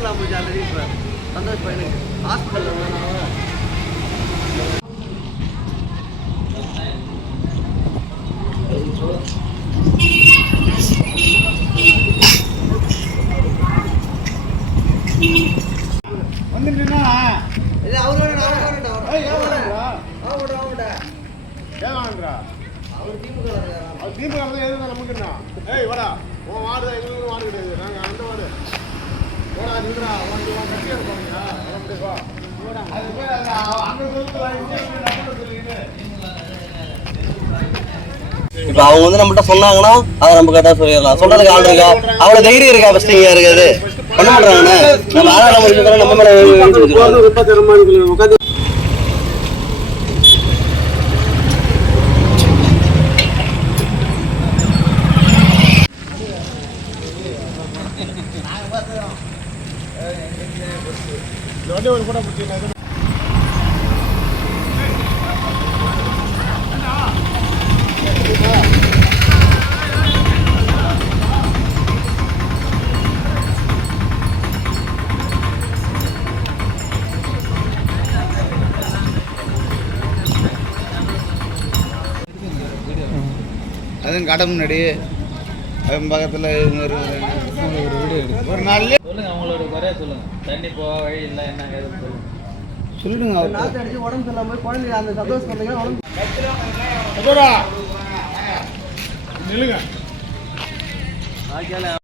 இல்லாமல் போச்சு ஆல்ரெடி. இப்போ சந்தோஷ் பையனுக்கு ஹாஸ்பிட்டலில் வந்துட்டுனா இல்லை அவர் வேணும் அவர் திமுக அது திமுக எதுவும் நமக்குண்ணா. வாடா உன் வார்டு தான் எங்களுக்கு வார்டு கிடையாது. நாங்கள் அந்த வார்டு போடா நின்றா கட்டியாக இருப்பாங்க. அது போய் அங்கே இப்போ அவங்க வந்து நம்மகிட்ட சொன்னாங்கன்னா அதை நம்ம கரெக்டாக சொல்லிடலாம். சொல்றதுக்கு ஆள் இருக்கா? அவ்வளோ தைரியம் இருக்கா? ஃபர்ஸ்ட் இங்கே இருக்காது பண்ண மாட்டாங்கண்ணே. நம்ம ஆறாம் முடிச்சு நம்ம மேலே உட்காந்து ஒரு கூட பிடிச்சி அதுவும் கடை முன்னாடி பக்கத்தில் ஒரு நாள் சொல்லுங்க, அவங்களோட குறைய சொல்லுங்க. தண்ணி போக வழி இல்லை, என்ன சொல்லுங்க. சொல்லிடுங்க. நாற்று அடிச்சு உடம்பு சரியில்லாம போய் குழந்தை அந்த சந்தோஷம் பண்ணீங்கன்னா உடம்பு நில்லுங்க.